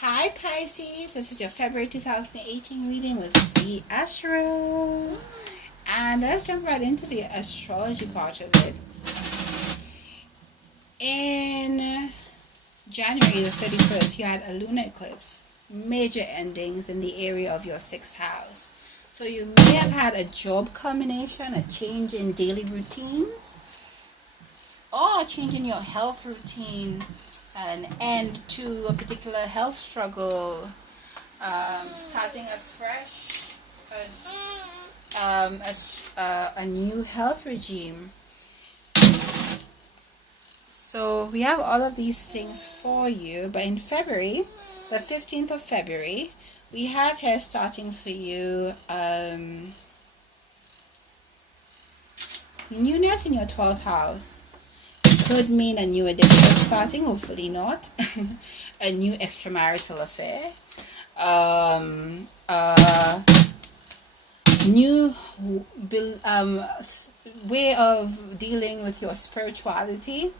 Hi Pisces, this is your February 2018 reading with the Astro. And let's jump right into the astrology part of it. In January the 31st, you had a lunar eclipse, major endings in the area of your 6th house. So you may have had a job combination, a change in daily routines, or a change in your health routine, an end to a particular health struggle, starting afresh, a new health regime. So we have all of these things for you, but in February, the 15th of February, we have here starting for you newness in your 12th house. Could mean a new addiction starting, hopefully not. A new extramarital affair. New way of dealing with your spirituality.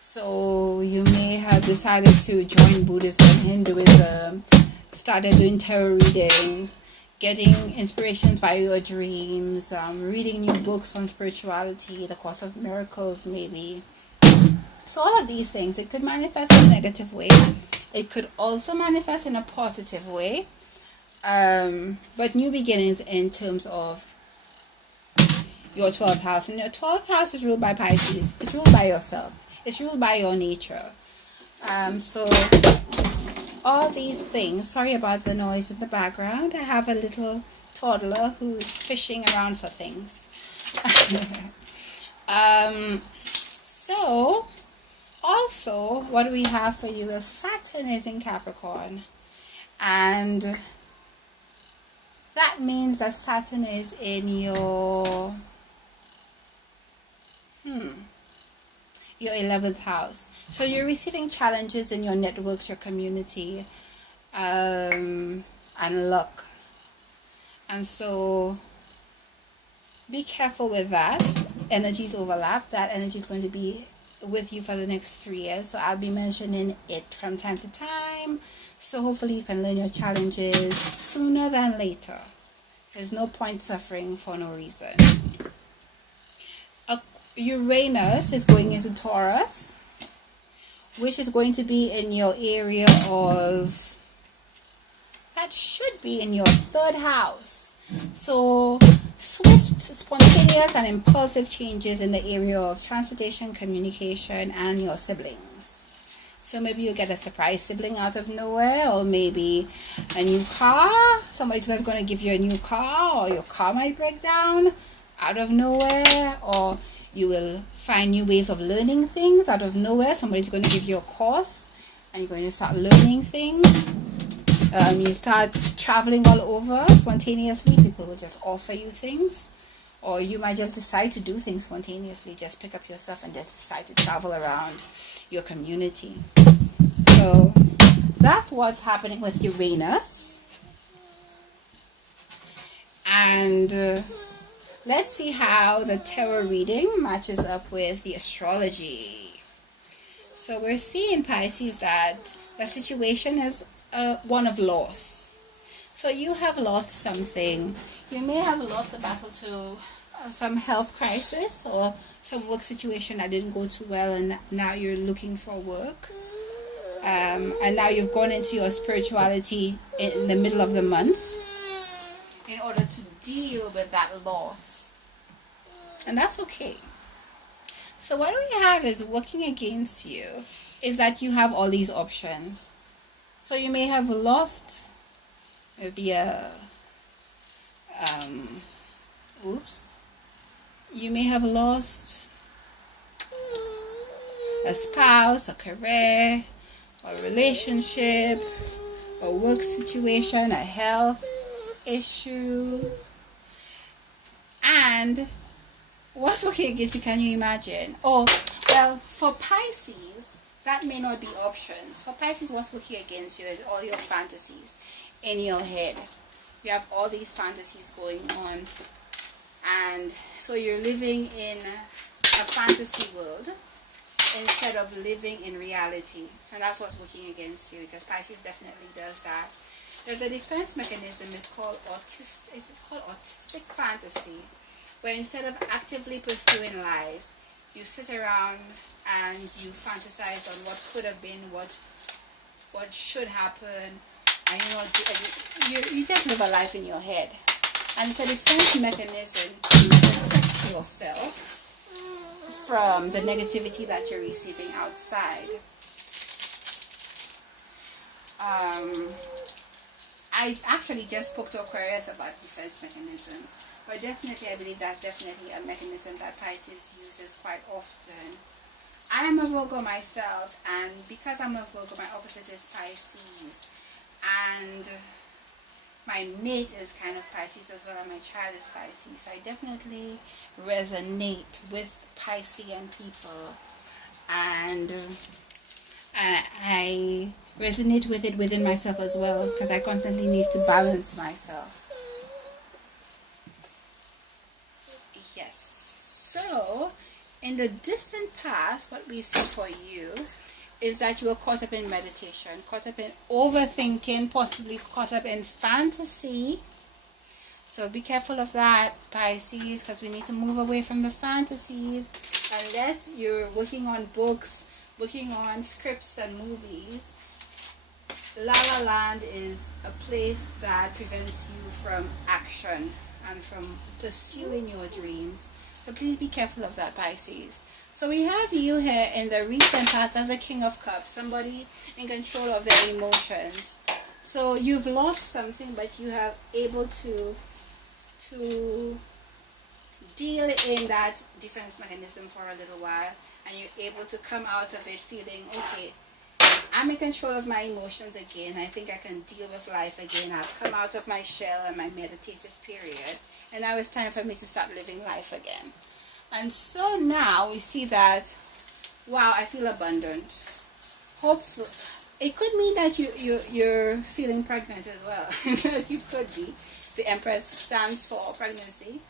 So you may have decided to join Buddhism, Hinduism, started doing tarot readings, getting inspirations by your dreams, reading new books on spirituality, the Course of Miracles maybe. So all of these things, it could manifest in a negative way. It could also manifest in a positive way. But new beginnings in terms of your 12th house. And your 12th house is ruled by Pisces. It's ruled by yourself. It's ruled by your nature. So all these things, sorry about the noise in the background. I have a little toddler who's fishing around for things. So also what we have for you is Saturn is in Capricorn, and that means that Saturn is in your 11th house. So you're receiving challenges in your networks, your community, and luck. And so be careful with that. Energies overlap. That energy is going to be with you for the next 3 years. So I'll be mentioning it from time to time. So hopefully you can learn your challenges sooner than later. There's no point suffering for no reason. Uranus is going into Taurus, which is going to be in your area of, that should be in your 3rd house. So swift, spontaneous and impulsive changes in the area of transportation, communication, and your siblings. So maybe you get a surprise sibling out of nowhere, or maybe a new car. Somebody's going to give you a new car, or your car might break down out of nowhere, or you will find new ways of learning things out of nowhere. Somebody's going to give you a course and you're going to start learning things. You start traveling all over spontaneously. People will just offer you things, or you might just decide to do things spontaneously. Just pick up yourself and just decide to travel around your community. So that's what's happening with Uranus. And let's see how the tarot reading matches up with the astrology. So we're seeing, Pisces, that the situation is one of loss. So you have lost something. You may have lost the battle to some health crisis or some work situation that didn't go too well, and now you're looking for work. And now you've gone into your spirituality in the middle of the month in order to deal with that loss. And that's okay. So what we have is working against you is that you have all these options. So you may have lost maybe you may have lost a spouse, a career, a relationship, a work situation, a health issue. And what's working against you, can you imagine? Oh, well, for Pisces, that may not be options. For Pisces, what's working against you is all your fantasies in your head. You have all these fantasies going on. And so you're living in a fantasy world. instead of living in reality. And that's what's working against you, because Pisces definitely does that. There's a defense mechanism. It's called autistic fantasy, where instead of actively pursuing life, you sit around and you fantasize on what could have been, what should happen, and you just live a life in your head. And it's a defense mechanism to protect yourself from the negativity that you're receiving outside. I actually just spoke to Aquarius about defense mechanisms, but definitely I believe that's definitely a mechanism that Pisces uses quite often. I am a Virgo myself, and because I'm a Virgo, my opposite is Pisces, and my mate is kind of Pisces as well, and my child is Pisces. So I definitely resonate with Piscean people, and I resonate with it within myself as well, because I constantly need to balance myself. Yes. So in the distant past, what we see for you is that you were caught up in meditation, caught up in overthinking, possibly caught up in fantasy. So be careful of that, Pisces, because we need to move away from the fantasies. Unless you're working on books, working on scripts and movies, La La Land is a place that prevents you from action and from pursuing your dreams. So please be careful of that, Pisces. So we have you here in the recent past as a King of Cups, somebody in control of their emotions. So you've lost something, but you have able to deal in that defense mechanism for a little while, and you're able to come out of it feeling, okay, I'm in control of my emotions again. I think I can deal with life again. I've come out of my shell and my meditative period, and now it's time for me to start living life again. And so now we see that, wow, I feel abundant. Hopefully, it could mean that you're feeling pregnant as well. You could be. The Empress stands for pregnancy.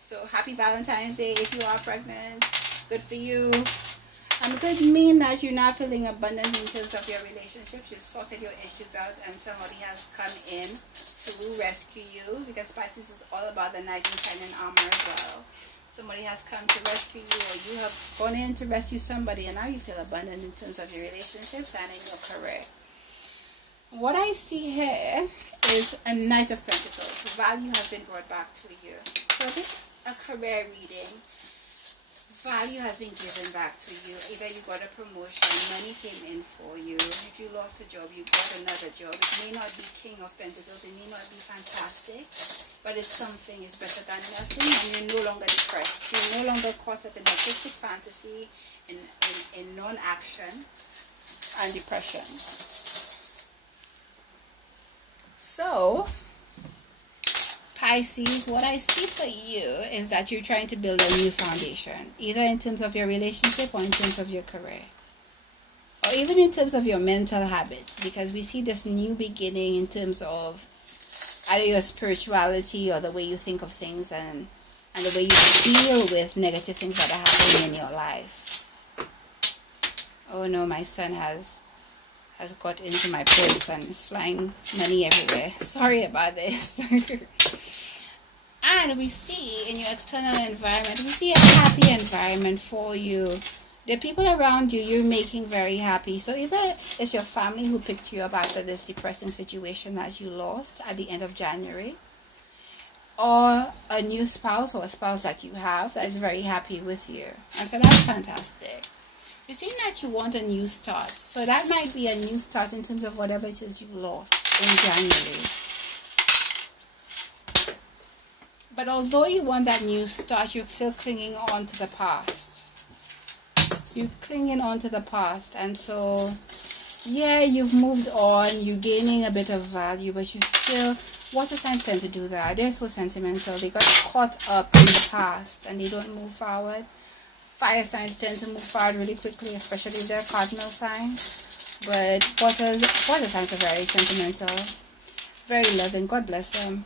So happy Valentine's Day if you are pregnant. Good for you. And it could mean that you're not feeling abundant in terms of your relationships. You've sorted your issues out and somebody has come in to rescue you, because Pisces is all about the knight in shining armor as well. Somebody has come to rescue you, or you have gone in to rescue somebody, and now you feel abundant in terms of your relationships and in your career. What I see here is a Knight of Pentacles. Value has been brought back to you. So this is a career reading. Value has been given back to you. Either you got a promotion, money came in for you. If you lost a job, you got another job. It may not be King of Pentacles, it may not be fantastic, but it's something. It's better than nothing, and you're no longer depressed. You're no longer caught up in artistic fantasy, in non-action and depression. So Pisces, what I see for you is that you're trying to build a new foundation, either in terms of your relationship or in terms of your career, or even in terms of your mental habits, because we see this new beginning in terms of either your spirituality or the way you think of things and the way you deal with negative things that are happening in your life. Oh no, my son has got into my purse and is flying money everywhere. Sorry about this. And we see in your external environment, we see a happy environment for you. The people around you, you're making very happy. So either it's your family who picked you up after this depressing situation that you lost at the end of January, or a new spouse or a spouse that you have that is very happy with you. And so that's fantastic. You seem that you want a new start. So that might be a new start in terms of whatever it is you lost in January. But although you want that new start, you're still clinging on to the past. You're clinging on to the past. And so, yeah, you've moved on. You're gaining a bit of value, but you still... Water signs tend to do that. They're so sentimental. They got caught up in the past and they don't move forward. Fire signs tend to move forward really quickly, especially if they're cardinal signs. But water signs are very sentimental, very loving. God bless them.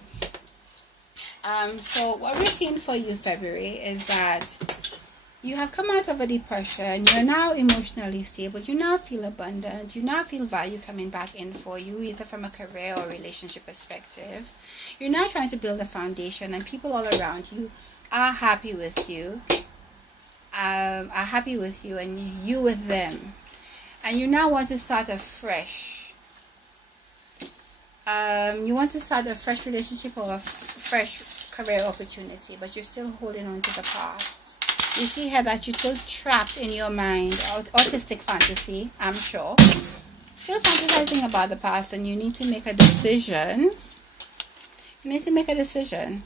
So what we're seeing for you, February, is that You have come out of a depression. You're now emotionally stable. You now feel abundant. You now feel value coming back in for you, either from a career or relationship perspective. You're now trying to build a foundation, and people all around you are happy with you. And you with them. And you now want to start afresh. You want to start a fresh relationship or a fresh career opportunity, but you're still holding on to the past. You see here that you're still trapped in your mind, autistic fantasy, I'm sure. Still fantasizing about the past, and you need to make a decision. You need to make a decision.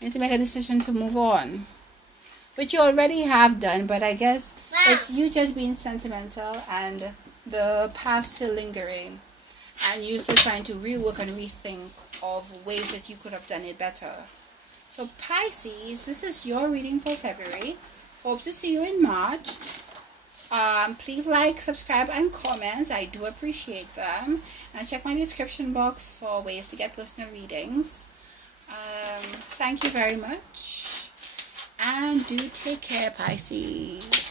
You need to make a decision to move on. Which you already have done, but I guess it's you just being sentimental and the past still lingering. And you still trying to rework and rethink of ways that you could have done it better. So Pisces, this is your reading for February. Hope to see you in March. Please like, subscribe, and comment. I do appreciate them. And check my description box for ways to get personal readings. Thank you very much. And do take care, Pisces.